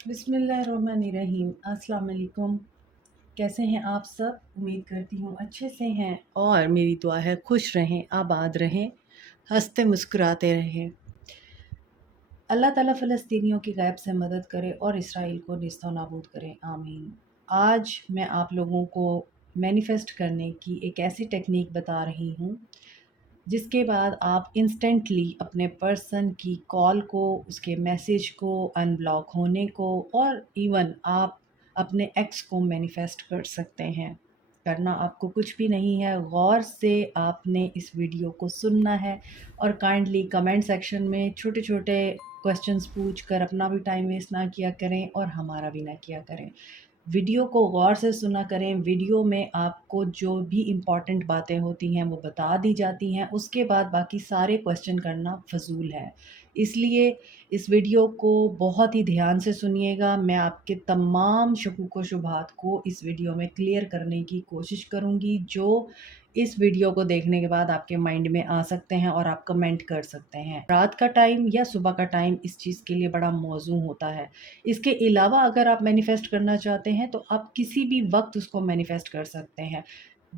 बिस्मिल्लाहिर्रहमानिर्रहीम। अस्सलाम वालेकुम। कैसे हैं आप सब? उम्मीद करती हूँ अच्छे से हैं और मेरी दुआ है खुश रहें, आबाद रहें, हंसते मुस्कुराते रहें। अल्लाह ताला फ़लस्तीनियों की गैब से मदद करे और इसराइल को नेस्तो नाबूद करे, आमीन। आज मैं आप लोगों को मैनिफेस्ट करने की एक ऐसी टेक्निक बता रही हूँ जिसके बाद आप इंस्टेंटली अपने पर्सन की कॉल को, उसके मैसेज को, अनब्लॉक होने को और इवन आप अपने एक्स को मैनिफेस्ट कर सकते हैं। करना आपको कुछ भी नहीं है, गौर से आपने इस वीडियो को सुनना है और काइंडली कमेंट सेक्शन में छोटे-छोटे क्वेश्चंस पूछ कर अपना भी टाइम वेस्ट ना किया करें और हमारा भी ना किया करें। वीडियो को गौर से सुना करें। वीडियो में आपको जो भी इम्पॉर्टेंट बातें होती हैं वो बता दी जाती हैं, उसके बाद बाकी सारे क्वेश्चन करना फ़ज़ूल है। इसलिए इस वीडियो को बहुत ही ध्यान से सुनिएगा। मैं आपके तमाम शकूक व शुबहात को इस वीडियो में क्लियर करने की कोशिश करूँगी, जो इस वीडियो को देखने के बाद आपके माइंड में आ सकते हैं और आप कमेंट कर सकते हैं। रात का टाइम या सुबह का टाइम इस चीज़ के लिए बड़ा मौज़ू होता है। इसके अलावा अगर आप मैनिफेस्ट करना चाहते हैं तो आप किसी भी वक्त उसको मैनिफेस्ट कर सकते हैं।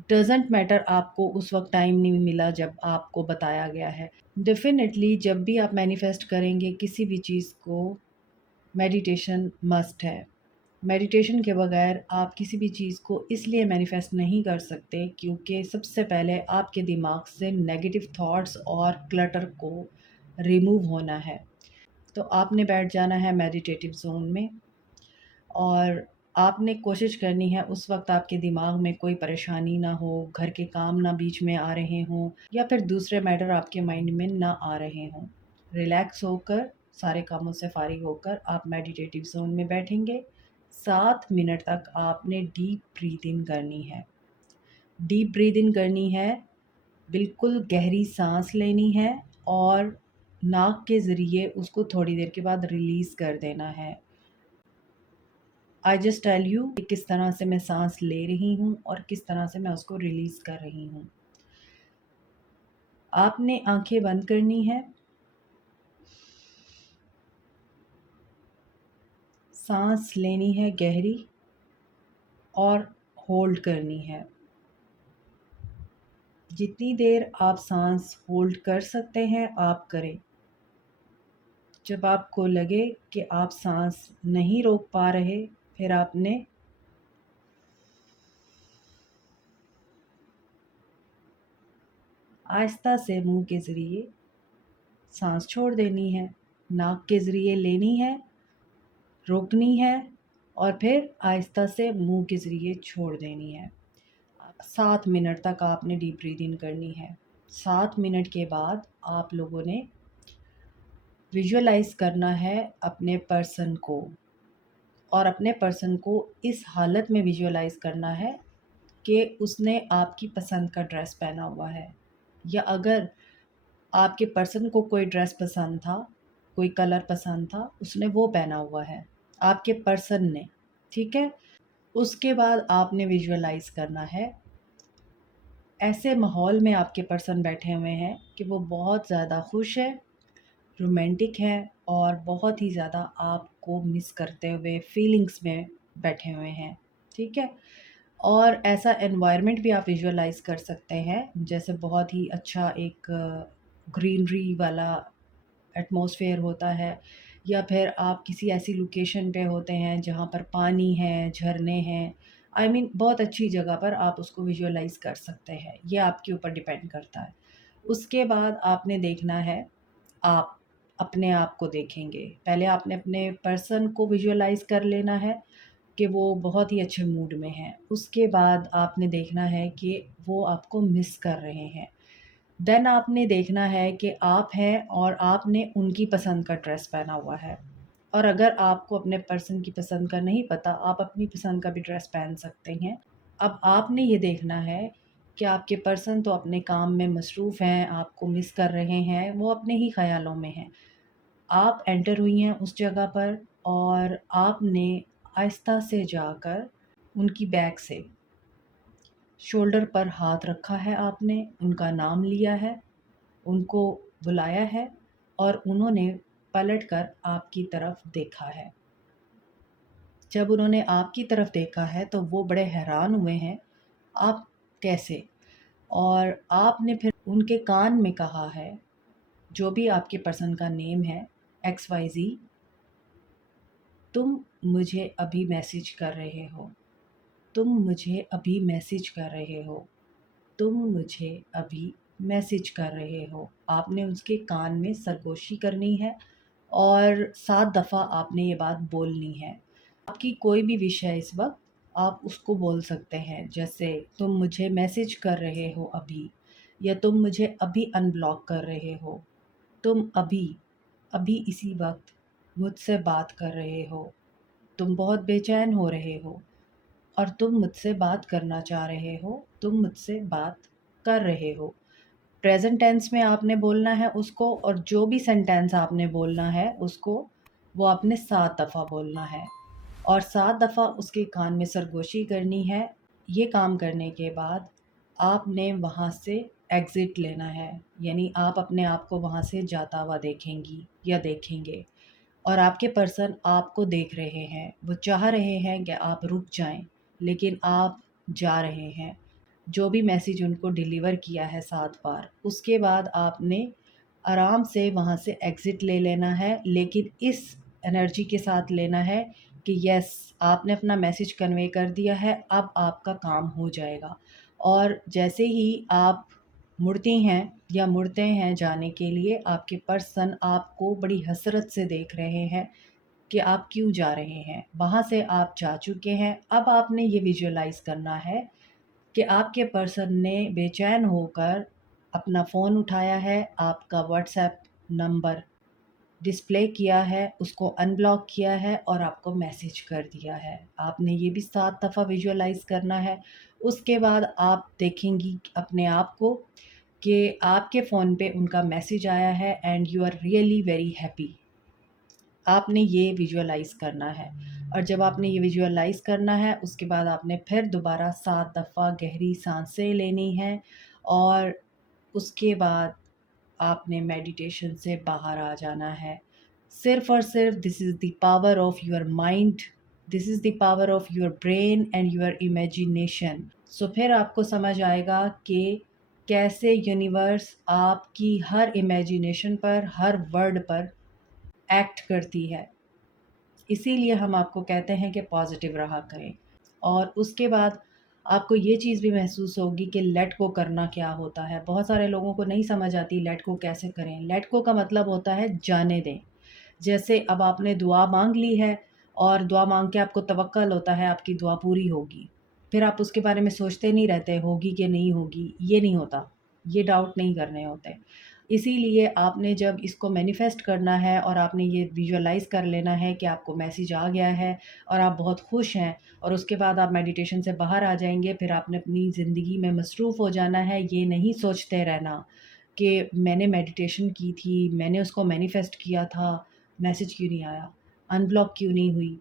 डज़न्ट मैटर आपको उस वक्त टाइम नहीं मिला जब आपको बताया गया है। डेफ़िनेटली जब भी आप मैनिफेस्ट करेंगे किसी भी चीज़ को, मेडिटेशन मस्ट है। मेडिटेशन के बगैर आप किसी भी चीज़ को इसलिए मैनिफेस्ट नहीं कर सकते क्योंकि सबसे पहले आपके दिमाग से नेगेटिव थॉट्स और क्लटर को रिमूव होना है। तो आपने बैठ जाना है मेडिटेटिव ज़ोन में और आपने कोशिश करनी है उस वक़्त आपके दिमाग में कोई परेशानी ना हो, घर के काम ना बीच में आ रहे हों या फिर दूसरे मैटर आपके माइंड में ना आ रहे हों। रिलैक्स होकर, सारे कामों से फ़ारिग होकर आप मेडिटेटिव ज़ोन में बैठेंगे। 7 मिनट तक आपने डीप ब्रीथ इन करनी है। डीप ब्रीथ इन करनी है, बिल्कुल गहरी साँस लेनी है और नाक के ज़रिए उसको थोड़ी देर के बाद रिलीज़ कर देना है। आई जस्ट टेल यू कि किस तरह से मैं सांस ले रही हूँ और किस तरह से मैं उसको रिलीज़ कर रही हूँ। आपने आंखें बंद करनी है, सांस लेनी है गहरी और होल्ड करनी है। जितनी देर आप सांस होल्ड कर सकते हैं आप करें। जब आपको लगे कि आप सांस नहीं रोक पा रहे, फिर आपने आहिस्ता से मुंह के ज़रिए सांस छोड़ देनी है। नाक के ज़रिए लेनी है, रोकनी है और फिर आहिस्ता से मुंह के ज़रिए छोड़ देनी है। 7 मिनट तक आपने डीप ब्रीथ इन करनी है। 7 मिनट के बाद आप लोगों ने विजुअलाइज़ करना है अपने पर्सन को और अपने पर्सन को इस हालत में विजुअलाइज़ करना है कि उसने आपकी पसंद का ड्रेस पहना हुआ है या अगर आपके पर्सन को कोई ड्रेस पसंद था, कोई कलर पसंद था, उसने वो पहना हुआ है, आपके पर्सन ने, ठीक है? उसके बाद आपने विजुअलाइज़ करना है, ऐसे माहौल में आपके पर्सन बैठे हुए हैं कि वो बहुत ज़्यादा खुश है, रोमांटिक है और बहुत ही ज़्यादा आपको मिस करते हुए फीलिंग्स में बैठे हुए हैं, ठीक है? और ऐसा एनवायरनमेंट भी आप विजुअलाइज़ कर सकते हैं, जैसे बहुत ही अच्छा एक ग्रीनरी वाला एटमॉस्फेयर होता है या फिर आप किसी ऐसी लोकेशन पे होते हैं जहाँ पर पानी है, झरने हैं, आई मीन बहुत अच्छी जगह पर आप उसको विजुअलाइज़ कर सकते हैं। ये आपके ऊपर डिपेंड करता है। उसके बाद आपने देखना है, आप अपने आप को देखेंगे। पहले आपने अपने पर्सन को विजुअलाइज़ कर लेना है कि वो बहुत ही अच्छे मूड में हैं। उसके बाद आपने देखना है कि वो आपको मिस कर रहे हैं। देन आपने देखना है कि आप हैं और आपने उनकी पसंद का ड्रेस पहना हुआ है और अगर आपको अपने पर्सन की पसंद का नहीं पता, आप अपनी पसंद का भी ड्रेस पहन सकते हैं। अब आपने ये देखना है कि आपके पर्सन तो अपने काम में मसरूफ़ हैं, आपको मिस कर रहे हैं, वो अपने ही ख़यालों में हैं। आप एंटर हुई हैं उस जगह पर और आपने आहिस्ता से जाकर उनकी बैक से शोल्डर पर हाथ रखा है आपने, उनका नाम लिया है, उनको बुलाया है और उन्होंने पलट कर आपकी तरफ देखा है। जब उन्होंने आपकी तरफ देखा है तो वो बड़े हैरान हुए हैं, आप कैसे? और आपने फिर उनके कान में कहा है, जो भी आपके पर्सन का नेम है, XYZ, तुम मुझे अभी मैसेज कर रहे हो, तुम मुझे अभी मैसेज कर रहे हो, तुम मुझे अभी मैसेज कर रहे हो। आपने उसके कान में सरगोशी करनी है और 7 दफ़ा आपने ये बात बोलनी है। आपकी कोई भी विश है इस वक़्त, आप उसको बोल सकते हैं। जैसे तुम मुझे मैसेज कर रहे हो अभी, या तुम मुझे अभी अनब्लॉक कर रहे हो, तुम अभी, अभी इसी वक़्त मुझसे बात कर रहे हो, तुम बहुत बेचैन हो रहे हो और तुम मुझसे बात करना चाह रहे हो, तुम मुझसे बात कर रहे हो। प्रेज़ेंट टेंस में आपने बोलना है उसको, और जो भी सेंटेंस आपने बोलना है उसको, वो आपने 7 दफ़ा बोलना है और 7 दफ़ा उसके कान में सरगोशी करनी है। ये काम करने के बाद आपने वहाँ से एग्ज़िट लेना है, यानी आप अपने आप को वहाँ से जाता हुआ देखेंगी या देखेंगे, और आपके पर्सन आपको देख रहे हैं। वो चाह रहे हैं कि आप रुक जाएँ, लेकिन आप जा रहे हैं। जो भी मैसेज उनको डिलीवर किया है 7 बार, उसके बाद आपने आराम से वहाँ से एग्ज़िट ले लेना है, लेकिन इस एनर्जी के साथ लेना है कि यस, आपने अपना मैसेज कन्वे कर दिया है, अब आपका काम हो जाएगा। और जैसे ही आप मुड़ती हैं या मुड़ते हैं जाने के लिए, आपके पर्सन आपको बड़ी हसरत से देख रहे हैं कि आप क्यों जा रहे हैं। वहाँ से आप जा चुके हैं, अब आपने ये विजुअलाइज़ करना है कि आपके पर्सन ने बेचैन होकर अपना फ़ोन उठाया है, आपका व्हाट्सएप नंबर डिस्प्ले किया है, उसको अनब्लॉक किया है और आपको मैसेज कर दिया है। आपने ये भी 7 दफ़ा विजुअलाइज़ करना है। उसके बाद आप देखेंगी अपने आप को कि आपके फ़ोन पे उनका मैसेज आया है and you are really very happy. आपने ये विजुअलाइज़ करना है, और जब आपने ये विजुअलाइज़ करना है, उसके बाद आपने फिर दोबारा 7 दफ़ा गहरी साँसें लेनी हैं और उसके बाद आपने मेडिटेशन से बाहर आ जाना है। सिर्फ़ और सिर्फ़ this is the power of your mind, this is the power of your brain and your imagination. So फिर आपको समझ आएगा कि कैसे यूनिवर्स आपकी हर इमेजिनेशन पर, हर वर्ड पर एक्ट करती है। इसीलिए हम आपको कहते हैं कि पॉज़िटिव रहा करें। और उसके बाद आपको ये चीज़ भी महसूस होगी कि लेट गो करना क्या होता है। बहुत सारे लोगों को नहीं समझ आती लेट गो कैसे करें। लेट गो का मतलब होता है जाने दें। जैसे अब आपने दुआ माँग ली है और दुआ माँग के आपको तवक्कल होता है आपकी दुआ पूरी होगी। फिर आप उसके बारे में सोचते नहीं रहते होगी कि नहीं होगी, ये नहीं होता। ये डाउट नहीं करने होते। इसीलिए आपने जब इसको मैनिफेस्ट करना है और आपने ये विजुअलाइज़ कर लेना है कि आपको मैसेज आ गया है और आप बहुत खुश हैं, और उसके बाद आप मेडिटेशन से बाहर आ जाएँगे। फिर आपने अपनी ज़िंदगी में मसरूफ़ हो जाना है। ये नहीं सोचते रहना कि मैंने मेडिटेशन की थी, मैंने उसको मैनिफेस्ट किया था, मैसेज क्यों नहीं आया? अनब्लॉक क्यों नहीं हुई?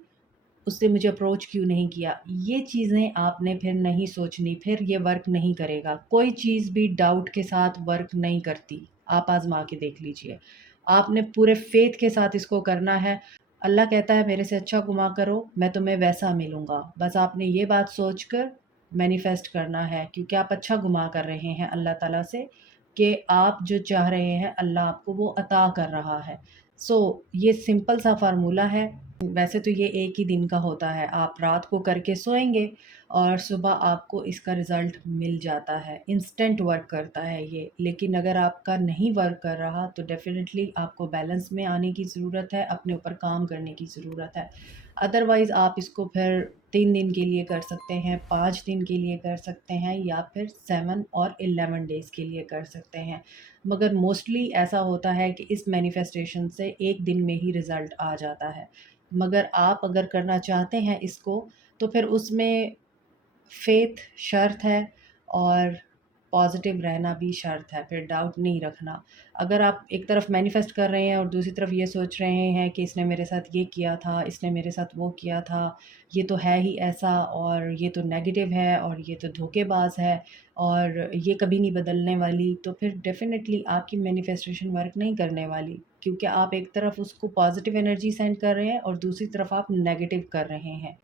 उसने मुझे अप्रोच क्यों नहीं किया? ये चीज़ें आपने फिर नहीं सोचनी, फिर ये वर्क नहीं करेगा। कोई चीज़ भी डाउट के साथ वर्क नहीं करती। आप आज़मा के देख लीजिए। आपने पूरे फ़ेथ के साथ इसको करना है। अल्लाह कहता है मेरे से अच्छा गुमा करो, मैं तुम्हें वैसा मिलूँगा। बस आपने ये बात सोच कर मैनिफेस्ट करना है, क्योंकि आप अच्छा गुमा कर रहे हैं अल्लाह ताला से कि आप जो चाह रहे हैं अल्लाह आपको वो अता कर रहा है। सो ये सिंपल सा फ़ॉर्मूला है। वैसे तो ये एक ही दिन का होता है, आप रात को करके सोएँगे और सुबह आपको इसका रिज़ल्ट मिल जाता है, इंस्टेंट वर्क करता है ये। लेकिन अगर आपका नहीं वर्क कर रहा तो डेफ़िनेटली आपको बैलेंस में आने की ज़रूरत है, अपने ऊपर काम करने की ज़रूरत है। अदरवाइज़ आप इसको फिर 3 दिन के लिए कर सकते हैं, 5 दिन के लिए कर सकते हैं, या फिर 7 और 11 डेज़ के लिए कर सकते हैं। मगर मोस्टली ऐसा होता है कि इस मैनिफेस्टेशन से 1 दिन में ही रिज़ल्ट आ जाता है। मगर आप अगर करना चाहते हैं इसको, तो फिर उसमें फ़ेथ शर्त है, और पॉजिटिव रहना भी शर्त है, फिर डाउट नहीं रखना। अगर आप एक तरफ मैनिफेस्ट कर रहे हैं और दूसरी तरफ ये सोच रहे हैं कि इसने मेरे साथ ये किया था, इसने मेरे साथ वो किया था, ये तो है ही ऐसा, और ये तो नेगेटिव है, और ये तो धोखेबाज है, और ये कभी नहीं बदलने वाली, तो फिर डेफ़िनेटली आपकी मैनिफेस्टेशन वर्क नहीं करने वाली, क्योंकि आप एक तरफ उसको पॉजिटिव एनर्जी सेंड कर रहे हैं और दूसरी तरफ आप नेगेटिव कर रहे हैं।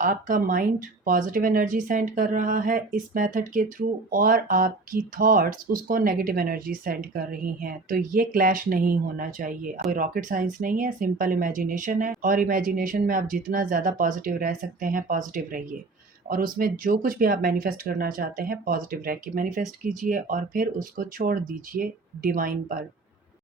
आपका माइंड पॉजिटिव एनर्जी सेंड कर रहा है इस मेथड के थ्रू, और आपकी थॉट्स उसको नेगेटिव एनर्जी सेंड कर रही हैं, तो ये क्लैश नहीं होना चाहिए। कोई रॉकेट साइंस नहीं है, सिंपल इमेजिनेशन है, और इमेजिनेशन में आप जितना ज़्यादा पॉजिटिव रह सकते हैं पॉजिटिव रहिए, और उसमें जो कुछ भी आप मैनिफेस्ट करना चाहते हैं पॉजिटिव रह के मैनिफेस्ट कीजिए, और फिर उसको छोड़ दीजिए डिवाइन पर।